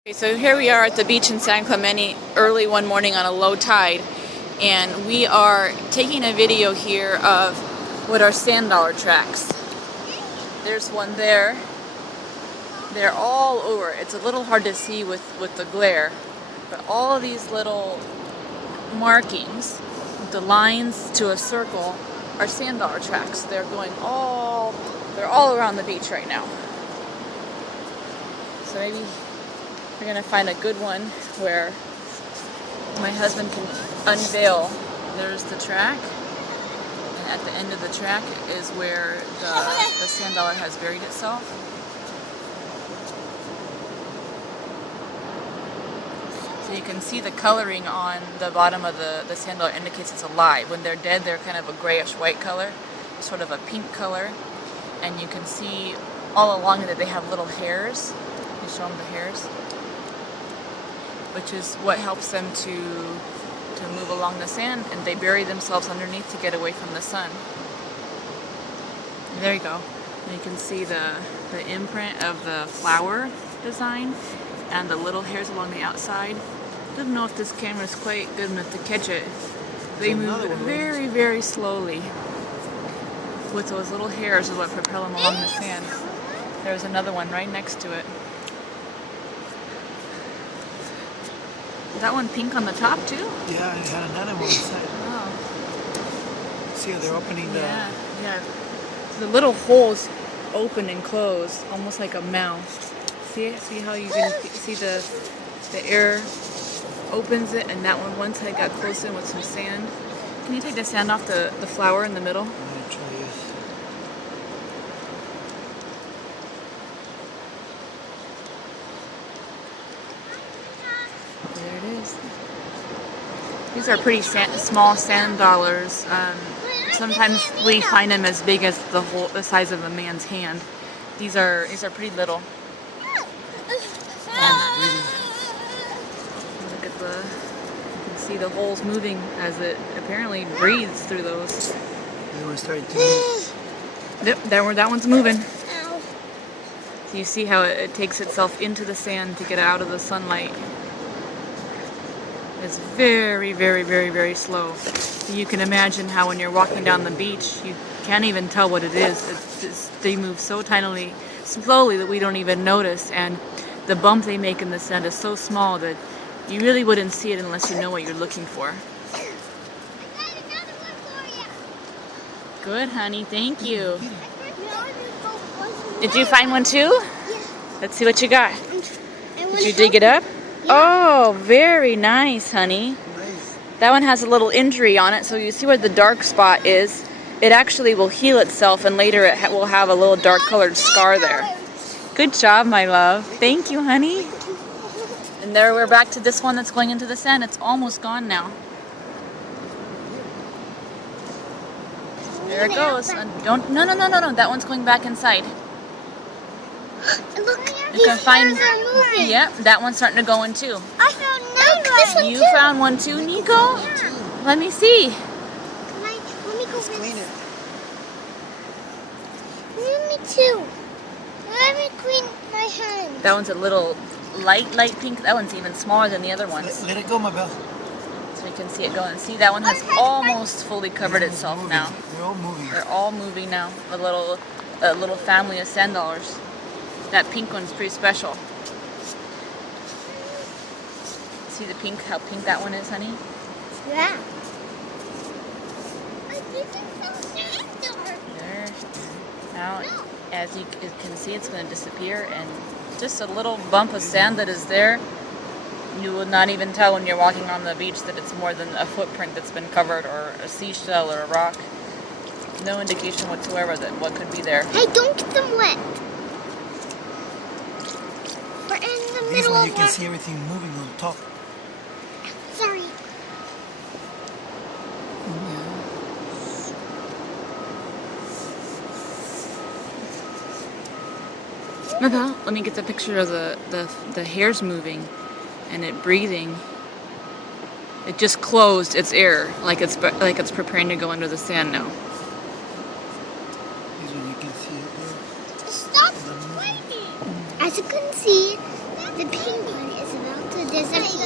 Okay, so here we are at the beach in San Clemente early one morning on a low tide, and we are taking a video here of what are sand dollar tracks. There's one there. They're all over. It's a little hard to see with the glare, but all of these little markings, the lines to a circle, are sand dollar tracks. They're all around the beach right now. So maybe we're gonna find a good one where my husband can unveil. There's the track, and at the end of the track is where the sand dollar has buried itself. So you can see the coloring on the bottom of the sand dollar indicates it's alive. When they're dead, they're kind of a grayish white color, sort of a pink color, and you can see all along that they have little hairs. You show them the hairs, which is what helps them to move along the sand, and they bury themselves underneath to get away from the sun. And there you go. And you can see the imprint of the flower design and the little hairs along the outside. I don't know if this camera is quite good enough to catch it. They move very, very slowly with those little hairs is what propel them along the sand. There's another one right next to it. Is that one pink on the top too? Yeah, it had another one inside. Oh. See how they're opening the... Yeah. The little holes open and close, almost like a mouth. See how you can see the air opens it, and that one side got close in with some sand. Can you take the sand off the flower in the middle? I'm gonna try this. There it is. These are pretty small sand dollars. Sometimes we find them as big as the size of a man's hand. These are pretty little. Look at you can see the holes moving as it apparently breathes through those. They were starting to move. Yep, that one's moving. So you see how it takes itself into the sand to get out of the sunlight. It's very, very, very, very slow. You can imagine how when you're walking down the beach, you can't even tell what it is. They move so slowly that we don't even notice, and the bump they make in the sand is so small that you really wouldn't see it unless you know what you're looking for. Good, honey. Thank you. Did you find one too? Let's see what you got. Did you dig it up? Oh, very nice, honey. That one has a little injury on it, so you see where the dark spot is. It actually will heal itself, and later it will have a little dark colored scar there. Good job, my love. Thank you, honey. And there we're back to this one that's going into the sand. It's almost gone now. There it goes. No. That one's going back inside. Look, You can find. are moving. Yep, that one's starting to go in too. I found another one. You found one too, Nico? Yeah. Let me see. Let me go Clean it. Let me too. Let me clean my hands. That one's a little light pink. That one's even smaller than the other ones. Let it go, my bell. So you can see it going. See, that one has almost fully covered itself now. They're all moving. They're all moving now. A little family of sand dollars. That pink one's pretty special. See the pink, how pink that one is, honey? Yeah. There. Now, as you can see, it's going to disappear, and just a little bump of sand that is there. You will not even tell when you're walking on the beach that it's more than a footprint that's been covered, or a seashell, or a rock. No indication whatsoever that what could be there. Hey, don't get them wet. We're in the This middle one of you can see everything moving on top. Sorry. Mabel, let me get the picture of the hairs moving and it breathing. It just closed its air, like it's preparing to go under the sand now. This one you can see it there. Stop squinting. As you can see, the penguin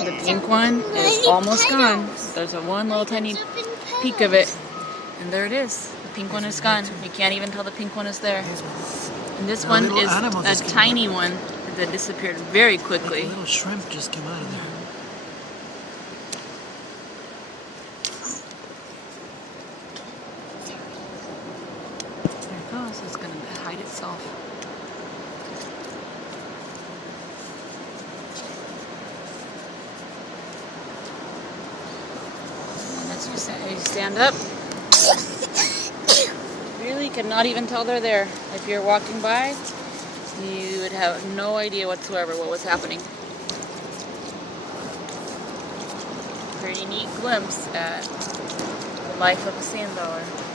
The pink one is almost gone. There's a one little tiny peak of it. And there it is. The pink one is gone. You can't even tell the pink one is there. And this one is a tiny one that disappeared very quickly. A little shrimp just came out of there. There it goes. It's going to hide itself. And as you stand up, really cannot even tell they're there. If you're walking by, you would have no idea whatsoever what was happening. Pretty neat glimpse at the life of a sand dollar.